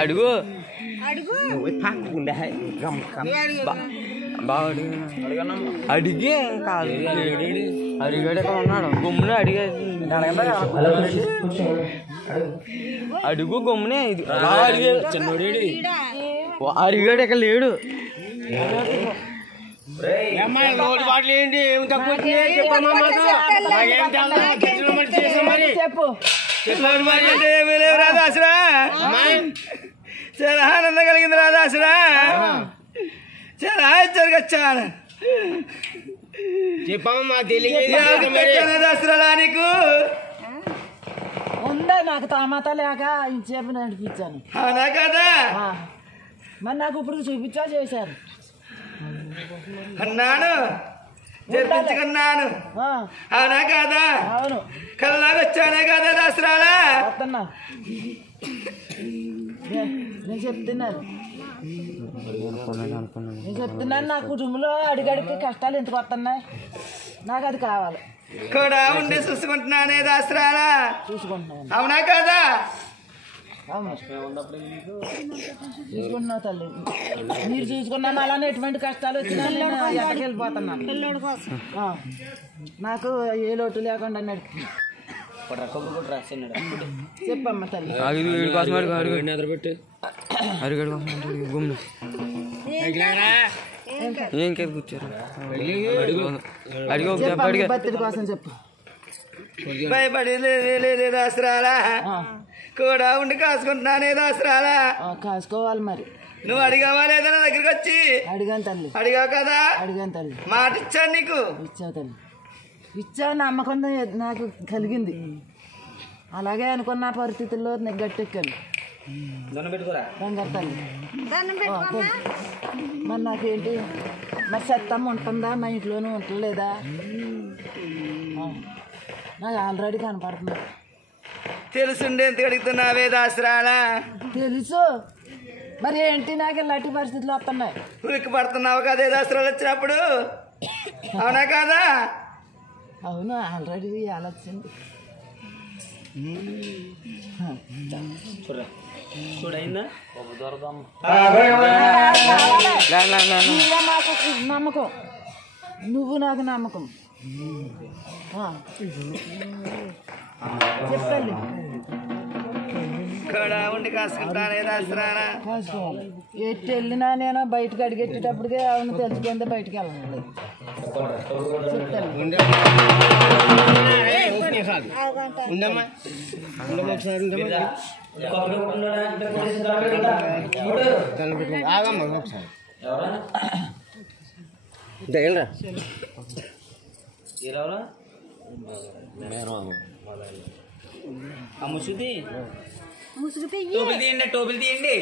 అడుగు అడిగే కాదు అడిగాడు ఎక్కడ ఉన్నాడు గుమ్మునే అడిగే అడుగు గుమ్మునే అడిగే అడిగాడు ఎక్కడ లేడు ఏంటి ఏం తక్కువ రాదాసురా చాలా ఆనందం కలిగింది రాదాసురా చాలా జరగచ్చాను చెప్పమ్మా తెలియదురా నీకు ఉందా నాకు తామాత లేక ఇంచేపు నడిపించాను అవునా కదా మరి నాకు ఇప్పుడు చూపించా చేశారు అన్నాను జరిపించుకున్నాను అవునా కదా అవును కళ్ళలాగా వచ్చానే కదా దసరాలా వస్తున్నా నేను చెప్తున్నాను నా కుటుంబంలో అడిగడికి కష్టాలు ఎందుకు వస్తున్నాయి నాకు అది కావాలి కూడా ఉండి చూసుకుంటున్నానే దసరాలా చూసుకుంటున్నాను అవునా కదా అవును చూసుకుంటున్నా తల్లి మీరు చూసుకున్నాను అలానే ఎటువంటి కష్టాలు వచ్చినా నేను ఎక్కడికి వెళ్ళిపోతున్నాను నాకు ఏ లోటు లేకుండా నడుపుతుంది చెప్పమ్మా తల్లి బతిడి కోసం చెప్పు భయపడి దసరాలా కూడా ఉండి కాసుకుంటున్నానే దసరాలా కాసుకోవాలి మరి నువ్వు అడిగావా లేదా నా దగ్గరికి వచ్చి అడిగాను తల్లి అడిగావు కదా అడిగాను తల్లి మాట ఇచ్చాను నీకు ఇచ్చావు తల్లి ఇచ్చా నమ్మకం నాకు కలిగింది అలాగే అనుకున్న పరిస్థితుల్లో నీకు గట్టెక్కాను బంగారు తల్లి మరి నాకేంటి మరి సత్తమ్మ ఉంటుందా మా ఇంట్లోనూ ఉండలేదా నాకు ఆల్రెడీ కనపడుతుంది తెలుసుండే ఎంత అడుగుతున్నావే దాసరాలా తెలుసు మరి ఏంటి నాకు ఇలాంటి పరిస్థితులు వస్తున్నాయి ఉలిక్కి పడుతున్నావు కదే దసరాలు వచ్చినప్పుడు అవునా కాదా అవును ఆల్రెడీ ఆలోచింది నాకు నమ్మకం నువ్వు నాకు నమ్మకం చెప్పండి కూడా ఉండి కాసుకుంటానే దసరాలా కాసుకోవాలి ఎట్టి వెళ్ళినా నేను బయటకు అడిగెట్టేటప్పటికే అవును తెలుసుకుంటే బయటకు వెళ్ళాలి టోపీలు తీయండి టోపీలు తీయండి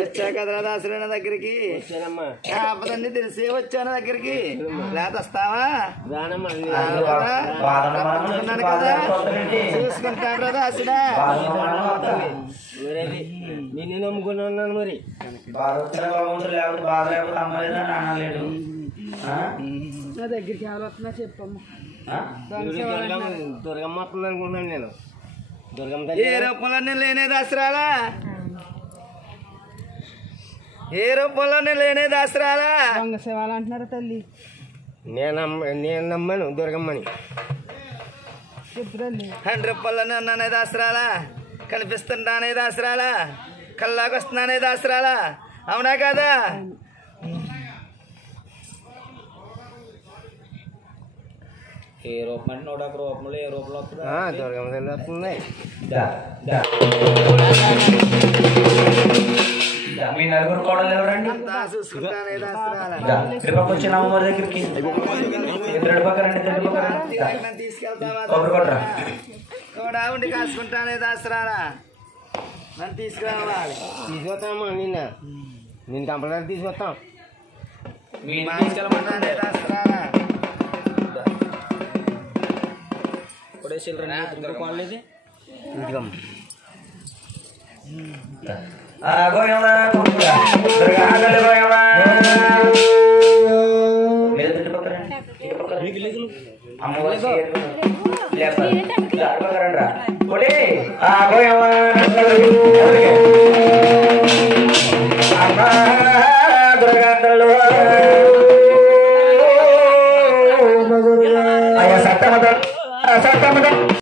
వచ్చా కదరా దాసరైన దగ్గరికి అన్నీ తెలిసే వచ్చాను దగ్గరికి లేత వస్తావా కదా చూసుకుంటాడు రా దాసుడా నేను నమ్ముకున్నాను మరి నా దగ్గరికి ఎవరు వస్తున్నా చెప్పమ్మా దుర్గమ్మ వస్తుంది అనుకున్నాను నేను ఏ రూపంలోనే లేనే దసరాలా ఏ రూపంలోనే లేనే దసరాలా దొంగ శివాలు అంటున్నారు తల్లి నేను నమ్మను దుర్గమ్మని చెప్పురండి 100 రూపాయలనే ఉన్నానే దసరాలా కనిపిస్తుంటానే దసరాలా కల్లాకి వస్తున్నానే దసరాలా అవునా కదా ఏ రూపం అంటే 101 రూపంలో ఏ రూపంలో వస్తుందా దుర్గమ్మ తల్లి వస్తుంది మీ నలుగురు కోడలు ఎవరండి చూసుకుంటానే దసరాలా ఇటుపక్క వచ్చిన అమ్మవారి దగ్గరికి ఇద్దరు పక్క రండి తీసుకెళ్తావా కొబ్బరి కొట్టరా కూడా ఉండి కాసుకుంటానే దసరాలా నన్ను తీసుకురావాలి తీసుకొస్తామమ్మా నేను కంపల్సరీ తీసుకొస్తాం మీ తీసుకెళ్ళమంటే దసరాలా ఇప్పుడే చిల్లర కోడలేదు గోయమ్మ దుర్గా తల్లి గోయమ్మ అమ్మవారి లేపరండి రా గోయమ్మ